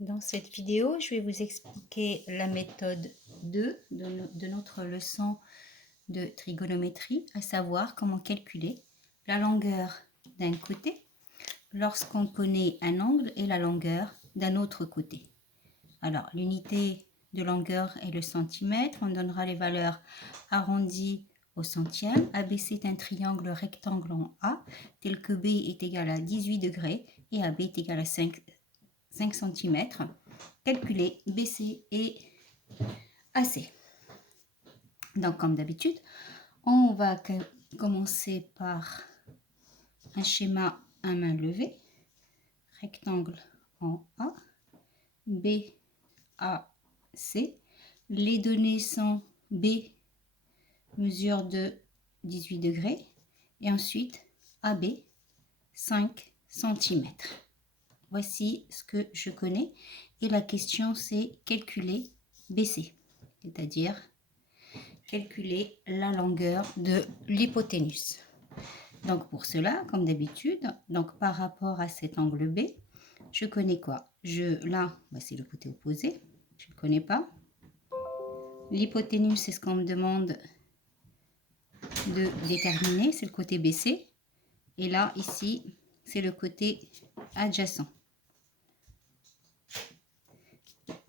Dans cette vidéo, je vais vous expliquer la méthode 2 de notre leçon de trigonométrie, à savoir comment calculer la longueur d'un côté lorsqu'on connaît un angle et la longueur d'un autre côté. Alors, l'unité de longueur est le centimètre. On donnera les valeurs arrondies au centième. ABC est un triangle rectangle en A, tel que B est égal à 18 degrés et AB est égal à 5 cm. Calculer BC et AC. Donc, comme d'habitude, on va commencer par un schéma à main levée. Rectangle en A, B, A, C. Les données sont B, mesure de 18 degrés, et ensuite AB, 5 cm. Voici ce que je connais. Et la question, c'est calculer BC, c'est-à-dire calculer la longueur de l'hypoténuse. Donc pour cela, comme d'habitude, donc par rapport à cet angle B, je connais quoi? Là, c'est le côté opposé, je ne le connais pas. L'hypoténuse, c'est ce qu'on me demande de déterminer, c'est le côté BC. Et là, ici, c'est le côté adjacent.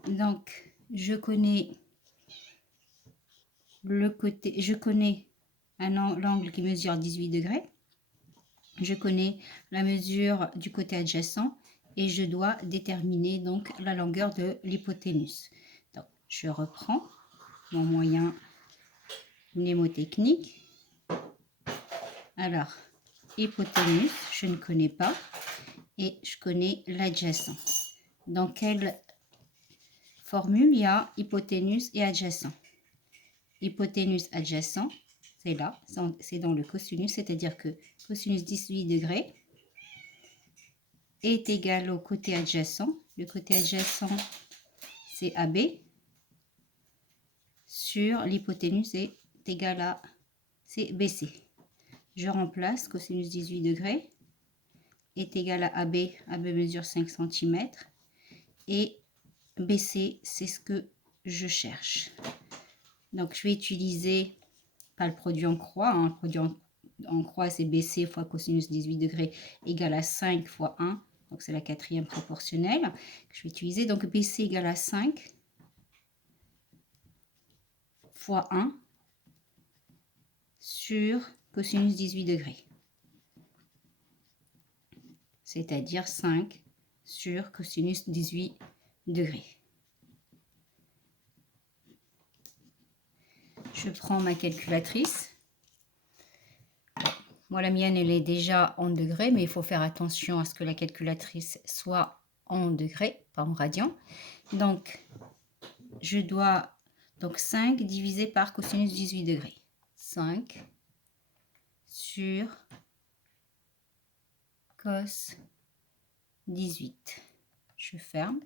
Donc, je connais l'angle qui mesure 18 degrés. Je connais la mesure du côté adjacent et je dois déterminer donc la longueur de l'hypoténuse. Donc, je reprends mon moyen mnémotechnique. Alors, hypoténuse, je ne connais pas et je connais l'adjacent. Dans quelle formule il y a hypoténuse et adjacent? Hypoténuse adjacent, c'est là, c'est dans le cosinus, c'est-à-dire que cosinus 18 degrés est égal au côté adjacent. Le côté adjacent, c'est AB, sur l'hypoténuse est égal à BC. Je remplace cosinus 18 degrés est égal à AB. AB mesure 5 cm. Et BC, c'est ce que je cherche. Donc, je vais utiliser, pas le produit en croix, le produit en croix, c'est BC fois cosinus 18 degrés égale à 5 fois 1. Donc, c'est la quatrième proportionnelle que je vais utiliser. Donc, BC égale à 5 fois 1 sur cosinus 18 degrés. C'est-à-dire 5 sur cosinus 18 degrés. Je prends ma calculatrice. Moi, la mienne, elle est déjà en degrés, mais il faut faire attention à ce que la calculatrice soit en degrés, pas en radians. Donc, je dois, 5 divisé par cosinus 18 degrés. 5 sur cos 18. Je ferme.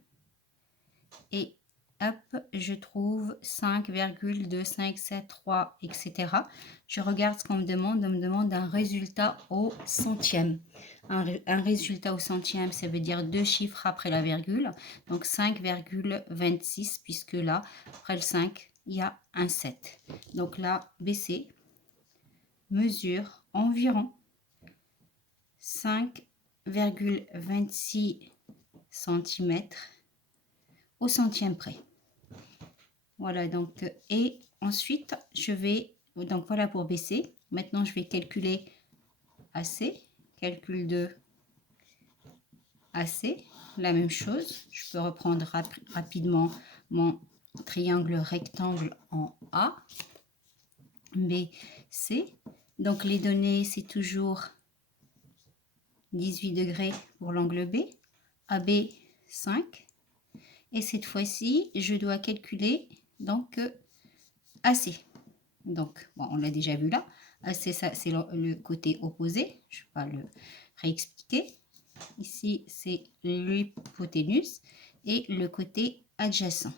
Et hop, je trouve 5,2573, etc. Je regarde ce qu'on me demande. On me demande un résultat au centième. Un résultat au centième, ça veut dire 2 chiffres après la virgule. Donc 5,26, puisque là, après le 5, il y a un 7. Donc là, BC mesure environ 5,26 cm au centième près. Voilà, donc, et ensuite, je vais, donc voilà pour BC. Maintenant, je vais calculer AC, calcul de AC, la même chose. Je peux reprendre rapidement mon triangle rectangle en A, BC. Donc, les données, c'est toujours 18 degrés pour l'angle B, AB 5. Et cette fois-ci, je dois calculer donc AC. Donc, bon, on l'a déjà vu là. AC, ça, c'est le côté opposé. Je ne vais pas le réexpliquer. Ici, c'est l'hypoténuse et le côté adjacent.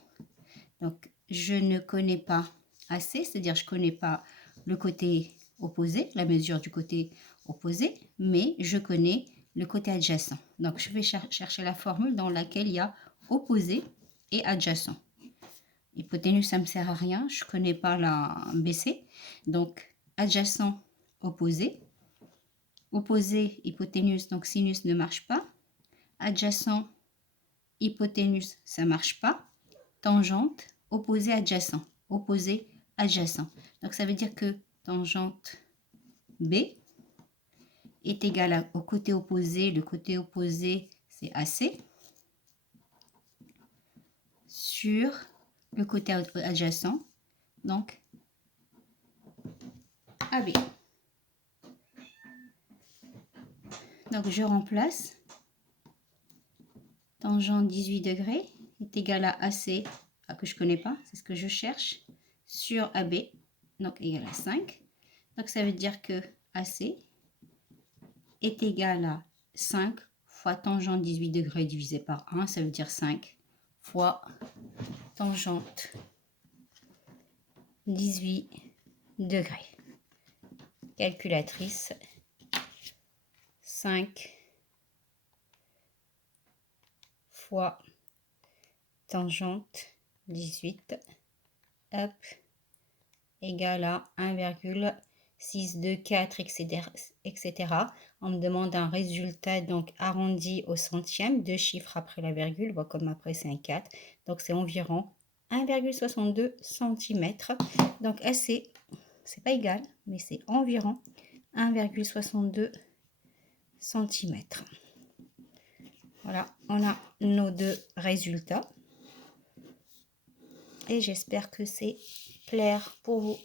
Donc, je ne connais pas AC, c'est-à-dire je ne connais pas le côté opposé, la mesure du côté opposé, mais je connais le côté adjacent. Donc, je vais chercher la formule dans laquelle il y a opposé et adjacent. Hypoténuse, ça ne me sert à rien, je ne connais pas la BC. Donc, adjacent, opposé. Opposé, hypoténuse, donc sinus ne marche pas. Adjacent, hypoténuse, ça ne marche pas. Tangente, opposé, adjacent. Opposé, adjacent. Donc, ça veut dire que tangente B est égale au côté opposé. Le côté opposé, c'est AC. Sur le côté adjacent, donc AB. Donc, je remplace. Tangente 18 degrés est égal à AC, que je ne connais pas, c'est ce que je cherche, sur AB, donc égal à 5. Donc, ça veut dire que AC est égal à 5 fois tangente 18 degrés divisé par 1, ça veut dire 5 fois tangente 18 degrés. Calculatrice, 5 fois tangente 18, hop, égale à 1,624, etc. On me demande un résultat donc arrondi au centième, 2 chiffres après la virgule, voit comme après c'est un 4. Donc c'est environ 1,62 cm. Donc AC, c'est pas égal, mais c'est environ 1,62 cm. Voilà, on a nos deux résultats. Et j'espère que c'est clair pour vous.